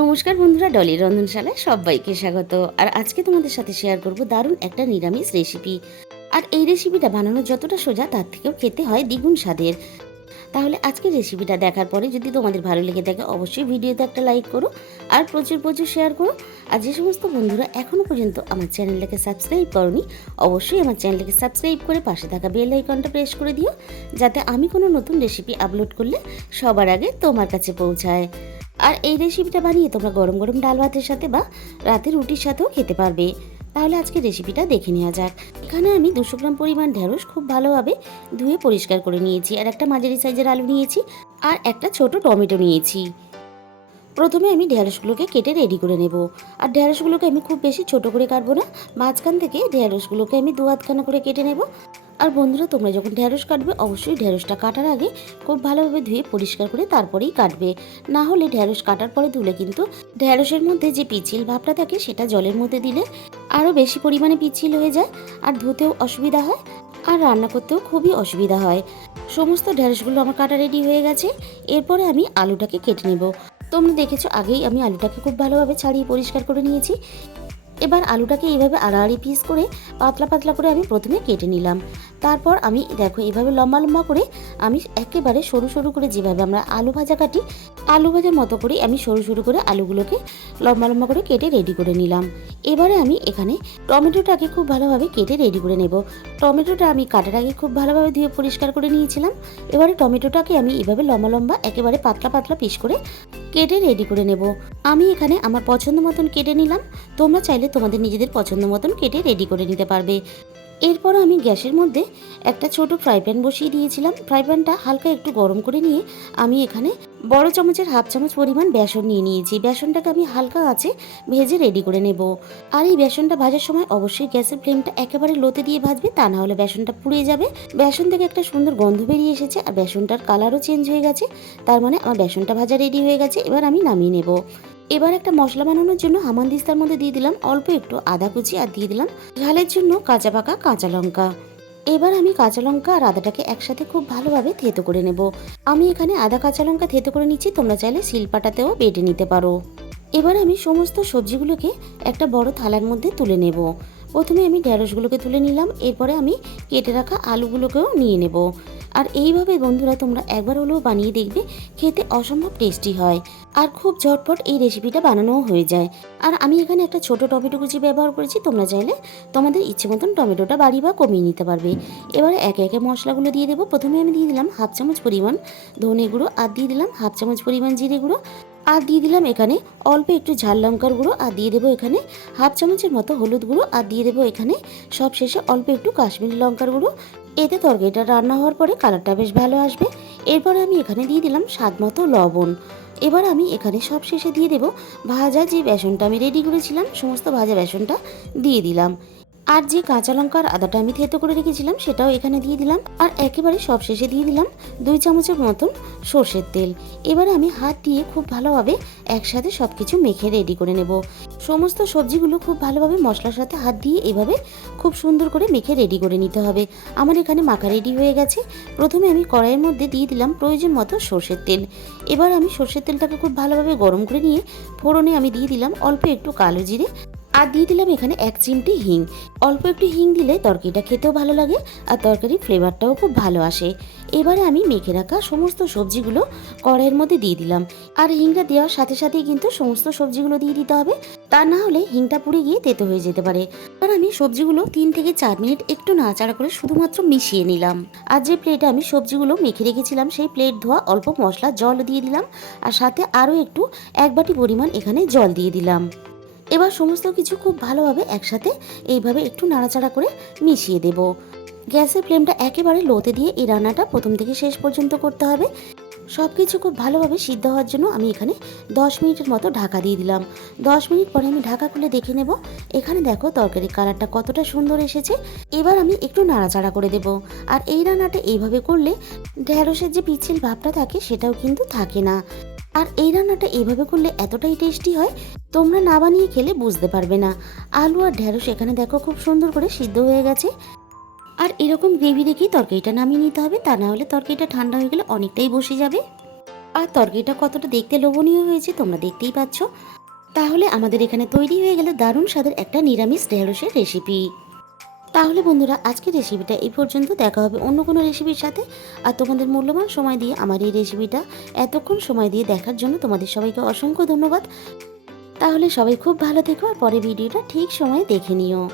নমস্কার বন্ধুরা, ডলির রন্ধনশালায় সবাইকে স্বাগত। আর আজকে তোমাদের সাথে শেয়ার করব দারুণ একটা নিরামিষ রেসিপি। আর এই রেসিপিটা বানানো যতটা সোজা তার থেকেও খেতে হয় দ্বিগুণ স্বাদের। তাহলে আজকের রেসিপিটা দেখার পরে যদি তোমাদের ভালো লেগে থাকে অবশ্যই ভিডিওতে একটা লাইক করো আর প্রচুর প্রচুর শেয়ার করো। আর যে সমস্ত বন্ধুরা এখনও পর্যন্ত আমার চ্যানেলটাকে সাবস্ক্রাইব করোনি অবশ্যই আমার চ্যানেলটাকে সাবস্ক্রাইব করে পাশে থাকা বেল আইকনটা প্রেস করে দিও, যাতে আমি কোনো নতুন রেসিপি আপলোড করলে সবার আগে তোমার কাছে পৌঁছায়। আর এই রেসিপিটা বানিয়ে তোমরা গরম গরম ডাল ভাতের সাথে বা রাতের রুটির সাথেও খেতে পারবে। তাহলে আজকে রেসিপিটা দেখে নেওয়া যাক। এখানে আমি 200 গ্রাম পরিমাণ ঢেঁড়স খুব ভালোভাবে ধুয়ে পরিষ্কার করে নিয়েছি, আর একটা মাঝারি সাইজের আলু নিয়েছি, আর একটা ছোট টমেটো নিয়েছি। প্রথমে আমি ঢেঁড়সগুলোকে কেটে রেডি করে নেব। আর ঢেঁড়সগুলোকে আমি খুব বেশি ছোট করে কাটবো না, মাঝখান থেকে ঢেঁড়সগুলোকে আমি দু হাতখানা করে কেটে নেব। আর বন্ধুরা, তোমরা যখন ঢেঁড়স কাটবে অবশ্যই ঢেঁড়সটা কাটার আগে খুব ভালোভাবে ধুয়ে পরিষ্কার করে তারপরেই কাটবে। না হলে ঢেঁড়স কাটার পরে ধুলে কিন্তু ঢেঁড়সের মধ্যে যে পিচ্ছিল ভাবটা থাকে সেটা জলের মধ্যে দিলে আরও বেশি পরিমাণে পিচ্ছিল হয়ে যায়, আর ধুতেও অসুবিধা হয়, আর রান্না করতেও খুবই অসুবিধা হয়। সমস্ত ঢেঁড়সগুলো আমার কাটা রেডি হয়ে গেছে। এরপরে আমি আলুটাকে কেটে নেব। তোমরা দেখেছো আগেই আমি আলুটাকে খুব ভালোভাবে ছাড়িয়ে পরিষ্কার করে নিয়েছি। এবার আলুটাকে এইভাবে আড়াআড়ি পিস করে পাতলা পাতলা করে আমি প্রথমে কেটে নিলাম। তারপর আমি দেখো এইভাবে লম্বা লম্বা করে আমি একেবারে সরু সরু করে যেভাবে আমরা আলু ভাজা কাটি আলু ভাজার মতো করে আমি সরু সরু করে আলুগুলোকে লম্বা লম্বা করে কেটে রেডি করে নিলাম। এবারে আমি এখানে টমেটোটাকে খুব ভালোভাবে কেটে রেডি করে নেব। টমেটোটা আমি কাটার আগে খুব ভালোভাবে ধুয়ে পরিষ্কার করে নিয়েছিলাম। এবারে টমেটোটাকে আমি এভাবে লম্বা লম্বা একেবারে পাতলা পাতলা পিস করে কেটে রেডি করে নেব। আমি এখানে আমার পছন্দ মতন কেটে নিলাম। তোমরা চাইলে তোমাদের নিজেদের পছন্দ মতন কেটে রেডি করে নিতে পারবে। এরপর আমি গ্যাসের মধ্যে একটা ছোট ফ্রাই প্যান বসিয়ে দিয়েছিলাম। ফ্রাই প্যানটা হালকা একটু গরম করে নিয়ে আমি এখানে বড় চামচের হাফ চামচ পরিমাণ বেসন নিয়ে নিয়েছি। বেসনটাকে আমি হালকা আঁচে ভেজে রেডি করে নেব। আর এই বেসনটা ভাজার সময় অবশ্যই গ্যাসের ফ্লেমটা একেবারে লোতে দিয়ে ভাজবে, তা না হলে বেসনটা পুড়ে যাবে। বেসন থেকে একটা সুন্দর গন্ধ বেরিয়ে এসেছে, আর বেসনটার কালারও চেঞ্জ হয়ে গেছে। তার মানে আমার বেসনটা ভাজা রেডি হয়ে গেছে। এবার আমি নামিয়ে নেব। এবার একটা মশলা বানানোর জন্য হামানদিস্তার মধ্যে দিয়ে দিলাম অল্প একটু আদা কুচি, আর দিয়ে দিলাম ঝালের জন্য কাঁচা পাকা কাঁচা লঙ্কা। এবার আমি কাঁচা লঙ্কা আর আদাটাকে একসাথে খুব ভালোভাবে থেতো করে নেব। আমি এখানে আদা কাঁচা লঙ্কা থেতো করে নিচ্ছি, তোমরা চাইলে শিলপাটাতেও বেটে নিতে পারো। এবার আমি সমস্ত সবজিগুলোকে একটা বড় থালার মধ্যে তুলে নেব। প্রথমে আমি ঢেঁড়সগুলোকে তুলে নিলাম, এরপরে আমি কেটে রাখা আলুগুলোকেও নিয়ে নেব। আর এইভাবে বন্ধুরা তোমরা একবার হলেও বানিয়ে দেখবে, খেতে অসম্ভব টেস্টি হয়, আর খুব ঝটপট এই রেসিপিটা বানানোও হয়ে যায়। আর আমি এখানে একটা ছোট টমেটো কুচি ব্যবহার করেছি, তোমরা চাইলে তোমাদের ইচ্ছে মতন টমেটোটা বাড়িয়ে বা কমিয়ে নিতে পারবে। এবারে একে একে মশলাগুলো দিয়ে দেবো। প্রথমে আমি দিয়ে দিলাম হাফ চামচ পরিমাণ ধনে গুঁড়ো, আর দিয়ে দিলাম হাফ চামচ পরিমাণ জিরে গুঁড়ো, আর দিয়ে দিলাম এখানে অল্প একটু ঝাল লঙ্কার গুঁড়ো, আর দিয়ে দেবো এখানে হাফ চামচের মতো হলুদ গুঁড়ো, আর দিয়ে দেবো এখানে সব শেষে অল্প একটু কাশ্মীরি লঙ্কার গুঁড়ো। এতে তরকারিটা রান্না হওয়ার পরে কালারটা বেশ ভালো আসবে। এরপরে আমি এখানে দিয়ে দিলাম স্বাদ মতো লবণ। এবার আমি এখানে সব শেষে দিয়ে দেবো ভাজা যে বেসনটা আমি রেডি করেছিলাম, সমস্ত ভাজা বেসনটা দিয়ে দিলাম। আর যে কাঁচা লঙ্কার আদাটা আমি থেতো করে রেখেছিলাম সেটাও এখানে দিয়ে দিলাম। আর একেবারে সব শেষে দিয়ে দিলাম 2 চামচের মতন সর্ষের তেল। এবারে আমি হাত দিয়ে খুব ভালোভাবে একসাথে সব কিছু মেখে রেডি করে নেব। সমস্ত সবজিগুলো খুব ভালোভাবে মশলার সাথে হাত দিয়ে এভাবে খুব সুন্দর করে মেখে রেডি করে নিতে হবে। আমার এখানে মাখা রেডি হয়ে গেছে। প্রথমে আমি কড়াইয়ের মধ্যে দিয়ে দিলাম প্রয়োজন মতো সর্ষের তেল। এবার আমি সর্ষের তেলটাকে খুব ভালোভাবে গরম করে নিয়ে ফোড়নে আমি দিয়ে দিলাম অল্প একটু কালো জিরে, আর দিয়ে দিলাম এখানে 1 চিমটি হিং। অল্প একটু হিং দিলে তরকারিটা খেতেও ভালো লাগে, আর তরকারির ফ্লেভারটাও খুব ভালো আসে। এবারে আমি মেখে রাখা সমস্ত সবজিগুলো কড়াইয়ের মধ্যে দিয়ে দিলাম। আর হিংটা দেওয়ার সাথে সাথেই কিন্তু সমস্ত সবজিগুলো দিয়ে দিতে হবে, তা না হলে হিংটা পুড়ে গিয়ে তেতো হয়ে যেতে পারে। আর আমি সবজিগুলো 3 থেকে 4 মিনিট একটু নাড়াচাড়া করে শুধুমাত্র মিশিয়ে নিলাম। আর যে প্লেটে আমি সবজিগুলো মেখে রেখেছিলাম সেই প্লেট ধোয়া অল্প মশলা জল দিয়ে দিলাম, আর সাথে আরও একটু 1 বাটি পরিমাণ এখানে জল দিয়ে দিলাম। এবার সমস্ত কিছু খুব ভালোভাবে একসাথে এইভাবে একটু নাড়াচাড়া করে মিশিয়ে দেব। গ্যাসের ফ্লেমটা একেবারে লোতে দিয়ে এই রান্নাটা প্রথম থেকে শেষ পর্যন্ত করতে হবে। সব কিছু খুব ভালোভাবে সিদ্ধ হওয়ার জন্য আমি এখানে 10 মিনিটের মতো ঢাকা দিয়ে দিলাম। 10 মিনিট পরে আমি ঢাকা খুলে দেখে নেব। এখানে দেখো তরকারির কালারটা কতটা সুন্দর এসেছে। এবার আমি একটু নাড়াচাড়া করে দেব। আর এই রান্নাটা এইভাবে করলে ঢেঁড়সের যে পিচ্ছিল ভাবটা থাকে সেটাও কিন্তু থাকে না। আর এই রান্নাটা এইভাবে করলে এতটাই টেস্টি হয়, তোমরা না বানিয়ে খেলে বুঝতে পারবে না। আলু আর ঢেঁড়স এখানে দেখো খুব সুন্দর করে সিদ্ধ হয়ে গেছে। আর এরকম গ্রেভি রেখেই তরকারিটা নামিয়ে নিতে হবে, তা না হলে তরকারিটা ঠান্ডা হয়ে গেলে অনেকটাই বসে যাবে। আর তরকারিটা কতটা দেখতে লোভনীয় হয়েছে তোমরা দেখতেই পাচ্ছ। তাহলে আমাদের এখানে তৈরি হয়ে গেল দারুণ স্বাদের একটা নিরামিষ ঢেঁড়সের রেসিপি। তাহলে বন্ধুরা, আজকের রেসিপিটা এই পর্যন্ত। দেখা হবে অন্য কোনো রেসিপির সাথে। আর তোমাদের মূল্যবান সময় দিয়ে আমার এই রেসিপিটা এতক্ষণ সময় দিয়ে দেখার জন্য তোমাদের সবাইকে অসংখ্য ধন্যবাদ। তাহলে সবাই খুব ভালো থেকো আর পরে ভিডিওটা ঠিক সময়ে দেখে নিও।